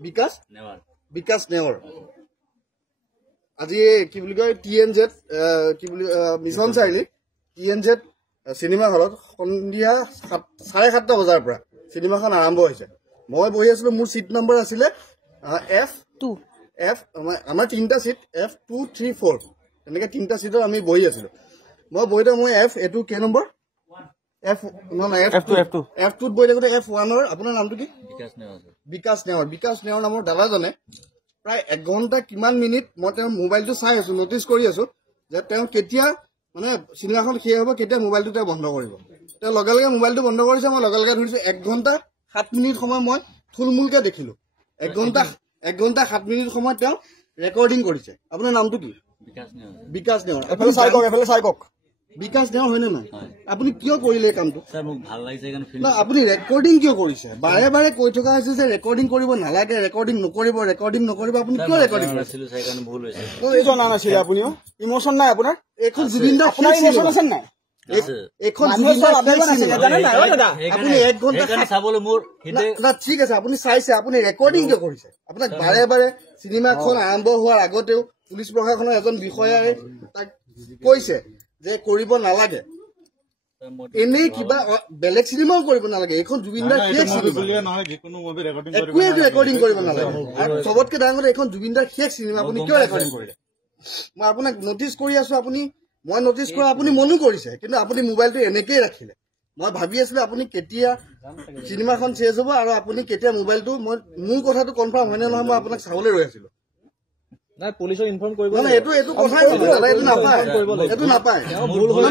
বিকাশ নেওৰ আজি কি বুলি কয় TNZ কি বুলি মিছন চাৰিআলি TNZ চিনেমা হলত সন্ধিয়া 7:30 বজাৰ পৰা চিনেমাখন আৰম্ভ হৈছে মই বহি আছিলো মোৰ সিট নম্বৰ আছিলে F2 আমাৰ তিনটা সিট F2 3 4 এনেকে তিনটা সিটত আমি বহি আছিলো মই বহিতে মই F এটো কে নম্বৰ F2 বহি থাকোতে F1 ৰ আপোনাৰ নামটো কি বিকাশ নেওৰ নামৰ দাদাজনে প্ৰায় 1 ঘণ্টা কিমান মিনিট মই তেওঁৰ মোবাইলটো চাই আছো নটিচ কৰি আছো যে তেওঁ কেতিয়া মানে চিনেমাখন শেষ হ'ব কেতিয়া মোবাইলটো তেওঁ বন্ধ কৰিব তেওঁ লগে লগে মোবাইলটো বন্ধ কৰিছে মই লগে লগে ধৰিছো 1 ঘণ্টা 7 মিনিট সময় মই থুলমুলকে দেখিলো 1 ঘণ্টা 7 মিনিট সময় তেওঁ ৰেকৰ্ডিং কৰিছে আপোনাৰ নামটো কি বিকাশ নেওৰ এফালে চাই কক বিকাশ নেওৰ হয়নে নাই আপুনি কিয় কৰিলে কামটো স্যাৰ মোক ভাল লাগিছে এখানে ফিল্ম না আপুনি ৰেকৰ্ডিং কিয় কৰিছে বাৰে বাৰে কৈ থকা হৈছে যে ৰেকৰ্ডিং কৰিব নালাগে ৰেকৰ্ডিং নকৰিব আপুনি কিয় ৰেকৰ্ডিং কৰিছিল চাই কাৰণে ভুল হৈছে এই জনা নাছিল আপুনিও ইমোশন নাই আপোনাৰ এখন জুবিন দা আপোনাৰ ইমোশন আছে নাই এখন জুবিন দা জানে না দাদা আপুনি 1 ঘণ্টা এখানে চাবলৈ মোৰ না ঠিক আছে আপুনি চাইছে আপুনি ৰেকৰ্ডিং কিয় কৰিছে আপোনাক বাৰে বাৰে সিনেমাখন আৰম্ভ হোৱাৰ আগতেও পুলিচ প্ৰশাসনৰ এজন বিষয়াই তাক কৈছে যে কৰিব নালাগে এনে কিবা বেলেগ সিনেমাও কৰিব নালাগে এখন জুবিনদাৰ শেষ সিনেমা নহয় যিকোনো মুভি ৰেকৰ্ডিং কৰিব নালাগে আৰু সবতকে ডাঙৰ এখন জুবিনদাৰ শেষ সিনেমা আপুনি কিয় ৰেকৰ্ডিং কৰিলে মই আপোনাক নটিচ কৰি আছো মই নটিচ কৰা আপুনি মনো কৰিছে কিন্তু আপুনি মোবাইলটো এনেকেই ৰাখিলে মই ভাবি আছিলো আপুনি কেতিয়া সিনেমাখন শেষ হ'ব আৰু আপুনি কেতিয়া মোবাইলটো মোৰ কথাটো কনফাৰ্ম হয় নে নহয় মই আপোনাক চাবলৈ ৰৈ আছিলো নাই পুলিচক ইনফৰ্ম কৰিব না এটো কথাই এটো নাপায়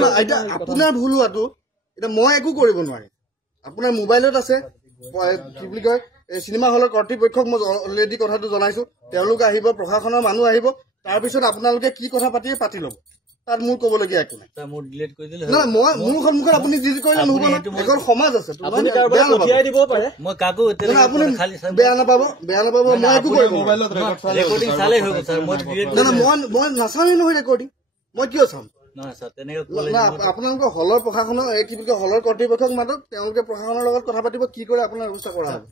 না এটা আপোনাৰ ভুল হোৱাটো এটা মই একো কৰিব নোৱাৰিম আপোনাৰ মোবাইলত আছে কি বুলি কয় সিনেমা হলৰ কৰ্তৃপক্ষক মই অলৰেডি কথাটো জনাইছো তেওঁলোক আহিব প্ৰশাসনৰ মানুহ আহিব তাৰ পিছত আপোনালোকে কি কথা পাতি ল'ব তাত মোৰ ক'বলগীয়া একো নাই মোৰ ডিলিট কৰি দিলে না মই মোৰ সন্মুখত আপুনি ডিলিট কৰিলে নহব না এখন সমাজ আছে আপুনি কাৰোবাক পঠিয়াই দিব পাৰে মই কাকো আপুনি বেয়া নাপাব মই একো কৰিব মোবাইলত ৰেকৰ্ডিং চালে হৈ গ'ল স্যাৰ মই ডিলিট না মই নাচামেই নহয় ৰেকৰ্ডিং মই কিয় চাম নহয় স্যাৰ তেনেকৈ ক'লে না আপোনালোকৰ হলৰ প্ৰশাসনৰ কি বুলি কয় হলৰ কৰ্তৃপক্ষক মাতক তেওঁলোকে প্ৰশাসনৰ লগত কথা পাতিব কি কৰে আপোনাৰ ব্যৱস্থা কৰা হ'ব